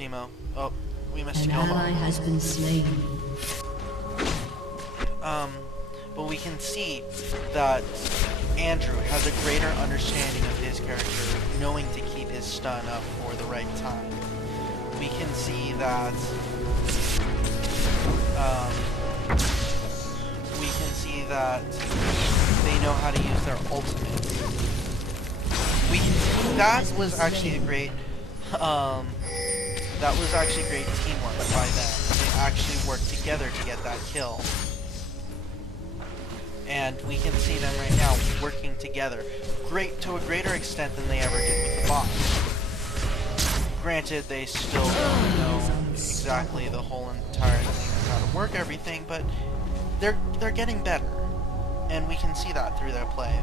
Timo. Oh, we missed a An kill bomb. ally has been slain. But we can see that Andrew has a greater understanding of his character, knowing to keep his stun up for the right time. We can see that they know how to use their ultimate. That was actually great teamwork by them. They actually worked together to get that kill. And we can see them right now working together, to a greater extent than they ever did with the bots. Granted, they still don't know exactly the whole entire thing of how to work everything, but they're getting better, and we can see that through their play.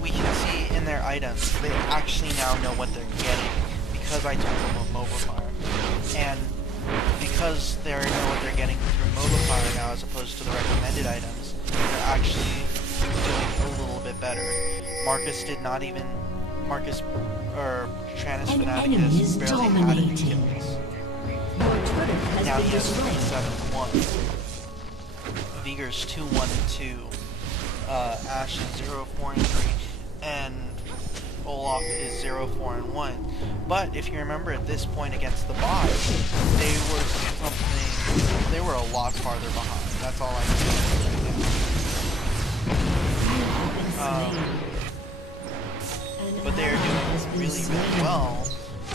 We can see in their items they actually now know what they're getting. Because I told them of mobile fire, and because they already know what they're getting through mobile fire now as opposed to the recommended items, they're actually doing a little bit better. Marcus Tranus Fanaticus barely had any kills. Now he has 7-1. Vigor's 2-1-2. Ash is 0-4-3, and Olaf is 0-4-1. But if you remember at this point against the bots, they were a lot farther behind. That's all I can say right now. But they are doing really, really well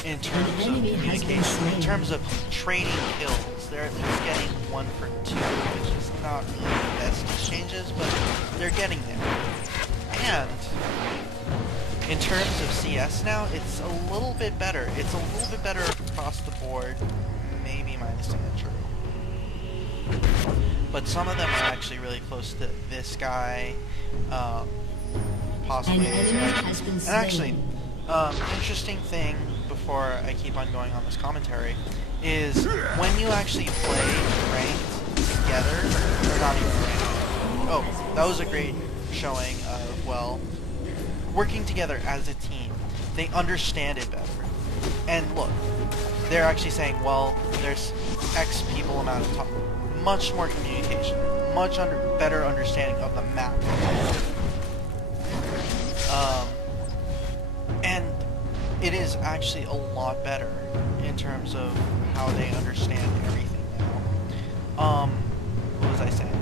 in terms of communication, in terms of trading kills. They're at least getting 1 for 2, which is not really the best exchanges, but they're getting there. And in terms of CS now, it's a little bit better. It's a little bit better across the board, maybe minus Andrew. But some of them are actually really close to this guy, possibly this guy. And actually, interesting thing, before I keep on going on this commentary, is when you actually play ranked together, or not even ranked. Oh, that was a great showing of, well, working together as a team, they understand it better. And look, they're actually saying, well, there's X people amount of time. Much more communication, much better understanding of the map. And it is actually a lot better in terms of how they understand everything now. What was I saying?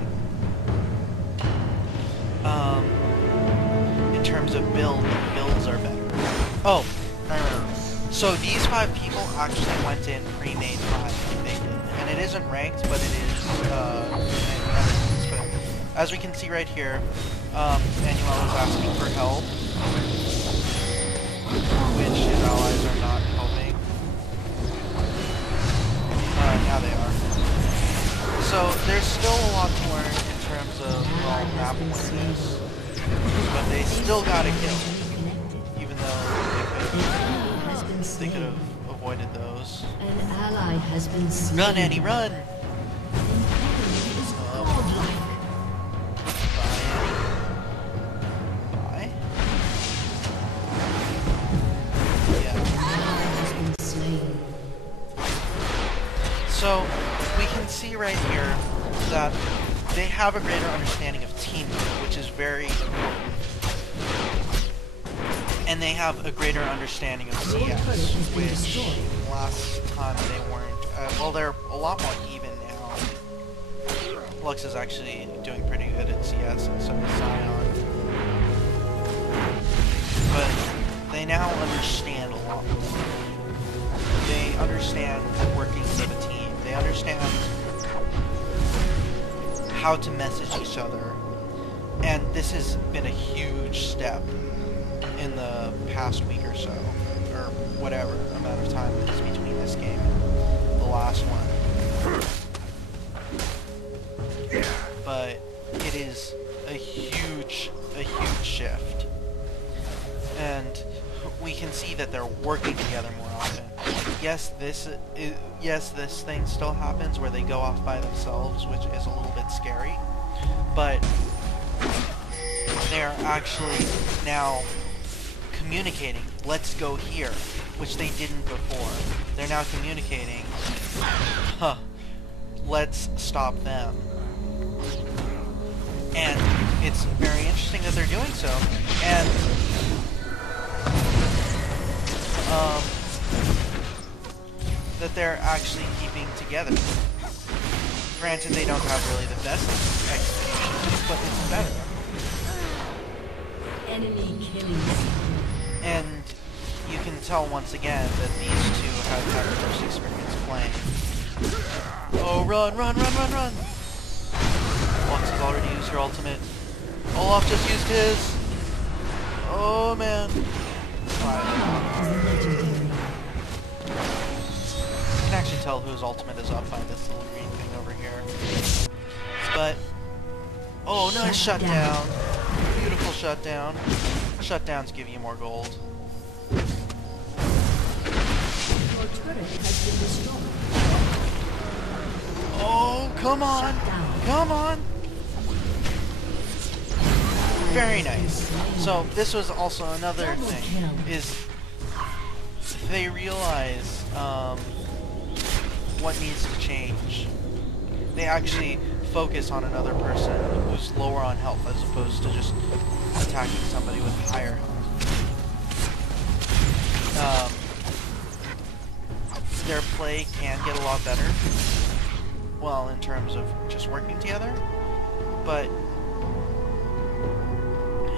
In terms of builds are better. Oh, I remember. So these 5 people actually went in pre-made 5, they did. And it isn't ranked, but it is, but as we can see right here, Manuel is asking for help, which his allies are not helping. Now they are. So there's still a lot to learn in terms of, well, map awareness, but they still got a kill, even though they could have avoided those. An ally has been slain. Run, Annie, run! Bye. Yeah. So, we can see right here that they have a greater understanding of teamwork, which is very important. And they have a greater understanding of CS, which last time they weren't. Well, they're a lot more even now. Lux is actually doing pretty good at CS, and so is Sion. But they now understand a lot more. They understand working as a team. They understand how to message each other. And this has been a huge step in the past week or so, or whatever amount of time is between this game and the last one. But it is a huge shift, and we can see that they're working together more often. Yes, this thing still happens where they go off by themselves, which is a little bit scary, but they are actually now communicating, let's go here, which they didn't before. They're now communicating, huh, let's stop them. And it's very interesting that they're doing so, and that they're actually keeping together. Granted, they don't have really the best execution, but it's better. Enemy killing. And you can tell once again that these two have had the first experience playing. Oh, run, run, run, run, run! Lux has already used her ultimate. Olaf just used his. Oh, man. You can actually tell whose ultimate is up by this little green thing over here. But, oh, nice shutdown. Beautiful shutdown. Shutdowns give you more gold. Oh, come on! Come on! Very nice. So, this was also another thing, is they realize what needs to change. They actually focus on another person who's lower on health as opposed to just attacking somebody with higher health. Their play can get a lot better, well, in terms of just working together, but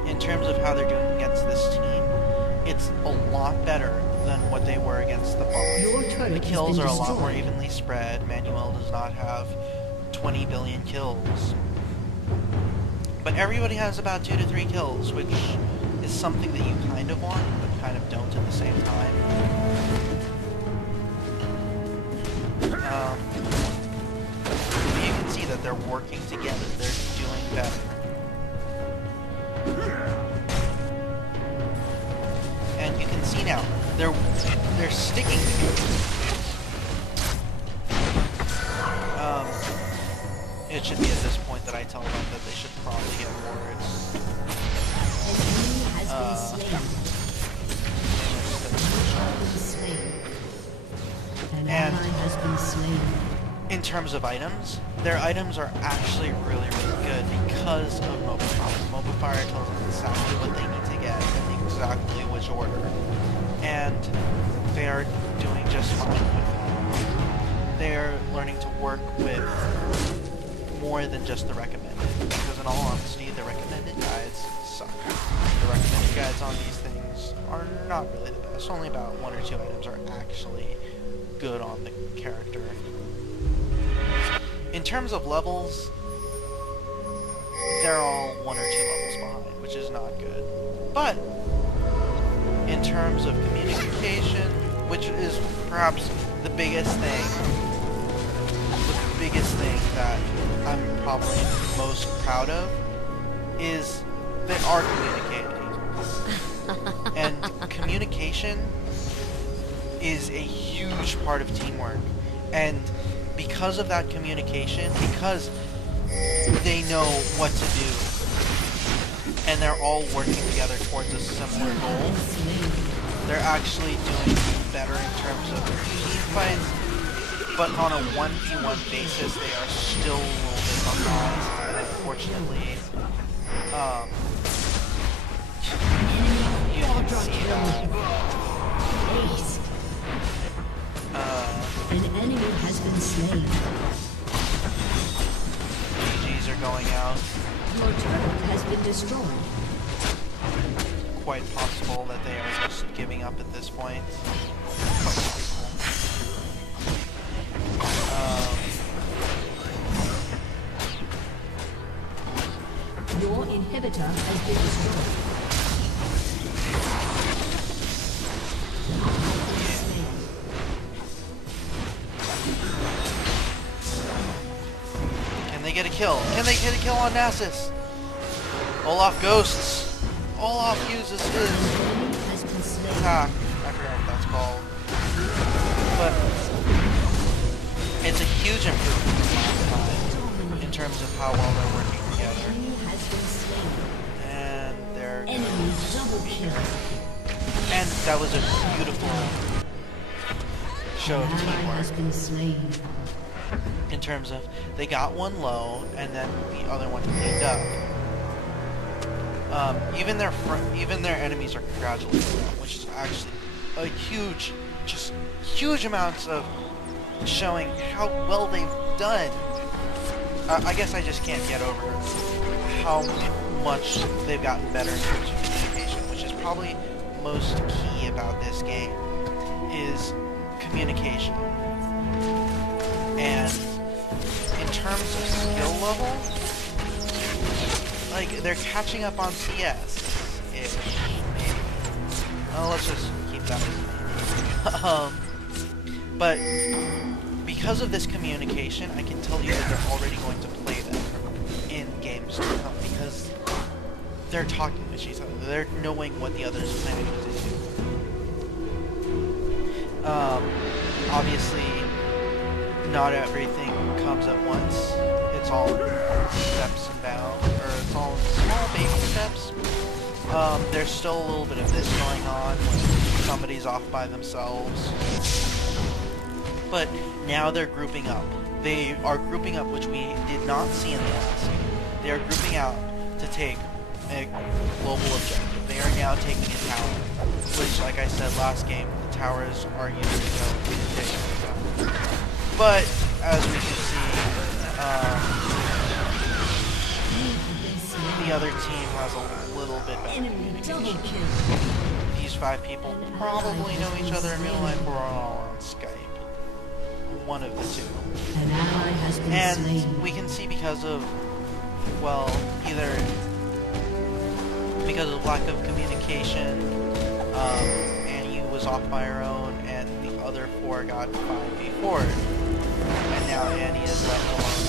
in terms of how they're doing against this team, it's a lot better than what they were against the boss. The kills are a lot more evenly spread. Manuel does not have 20 billion kills. But everybody has about 2 to 3 kills, which is something that you kind of want, but kind of don't at the same time. You can see that they're working together. They're doing better. And you can see now, they're sticking together. It should be at this point that I tell them that they should probably get words. And in terms of items, their items are actually really, really good because of Mobile Fire. Mobile Fire tells them exactly what they need to get in exactly which order. And they are doing just fine with it. They are learning to work with more than just the recommended. Because in all honesty, the recommended guides suck. The recommended guides on these things are not really the best. Only about 1 or 2 items are actually good on the character. In terms of levels, they're all 1 or 2 levels behind, which is not good. But in terms of communication, which is perhaps the biggest thing that I'm probably most proud of, is they are communicating. And communication is a huge part of teamwork. And because of that communication, because they know what to do, and they're all working together towards a similar goal, they're actually doing better in terms of team fights, but on a 1v1 basis, they are still a little bit behind, and unfortunately, you can see that. An enemy has been slain. GGs are going out. Your turret has been destroyed. Quite possible that they are just giving up at this point. Quite possible. Your inhibitor has been destroyed. Can they get a kill? Can they get a kill on Nasus? Olaf ghosts. Olaf uses his attack. I forgot what that's called. But it's a huge improvement from last time in terms of how well they're working together. And kill. And that was a beautiful show An of ally teamwork. has been slain. In terms of they got one low and then the other one cleaned up. Even their enemies are congratulating them, which is actually a huge amounts of showing how well they've done. I guess I just can't get over how much they've gotten better in terms of communication, which is probably most key about this game is communication. And in terms of skill level, like, they're catching up on CS-ish, maybe. Well, let's just keep that as but because of this communication, I can tell you that they're already going to play them in games to come, because they're talking with each other. They're knowing what the other's planning to do. Obviously, not everything comes at once. It's all steps and bounds, or it's all small baby steps. There's still a little bit of this going on when somebody's off by themselves. But now they're grouping up. They are grouping up, which we did not see in the last game. They are grouping out to take a global objective. They are now taking a tower, which, like I said last game, the towers are used to go and take a tower. But as we can see, the other team has a little bit better communication. These 5 people probably know each other in real life or all on Skype. One of the two. An ally has been And slain. we can see because of, well, either because of lack of communication, Annie was off by her own, and the other 4 got 5v4'd. And now Annie is left alone.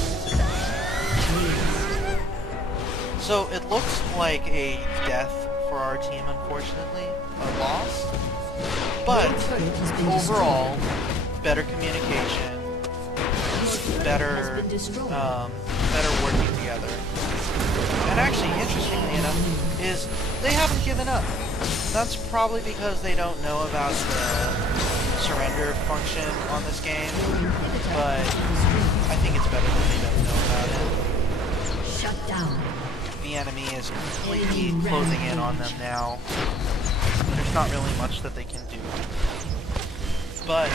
So it looks like a death for our team, unfortunately, a loss. But overall, better communication, better working together. And actually, interestingly enough, is they haven't given up. That's probably because they don't know about the surrender function on this game, but I think it's better that they don't know about it. Shut down. The enemy is completely closing in on them now. There's not really much that they can do. But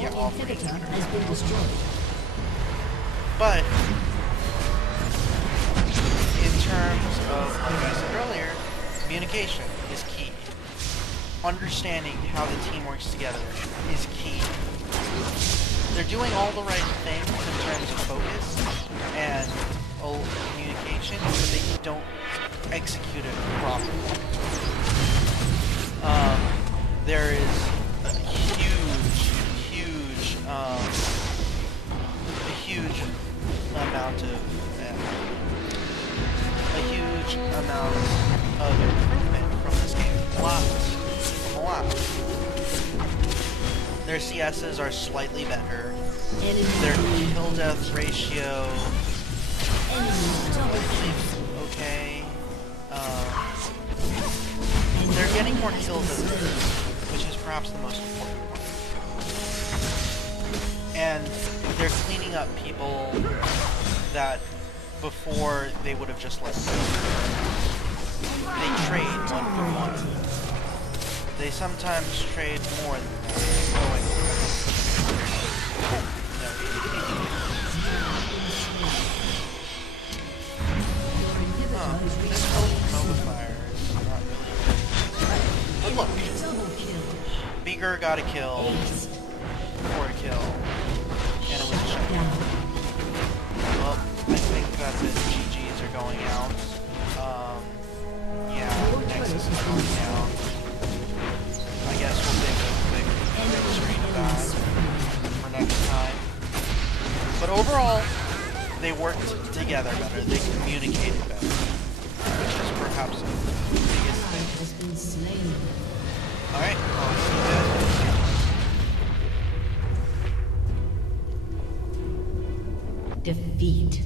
Your inhibitor has been destroyed. But in terms of, like I said earlier, communication is key. Understanding how the team works together is key. They're doing all the right things in terms of focus and communication, but they don't execute it properly. There is a huge amount of improvement from this game. A lot. Their CSs are slightly better. Their kill death ratio okay. They're getting more kills as it is, which is perhaps the most important part. And they're cleaning up people that before they would have just let go. They trade 1 for 1. They sometimes trade more than that. This Mobile Fire is not really good. But look, Beaker got a kill, or a kill, and it was a shutdown. Well, I think that's it. GGs are going out. Yeah, Nexus is going down. I guess we'll take a quick screen of that for next time. But overall, they worked together better. They communicated better, which is perhaps the biggest thing. Alright, I'll see you guys later. Defeat.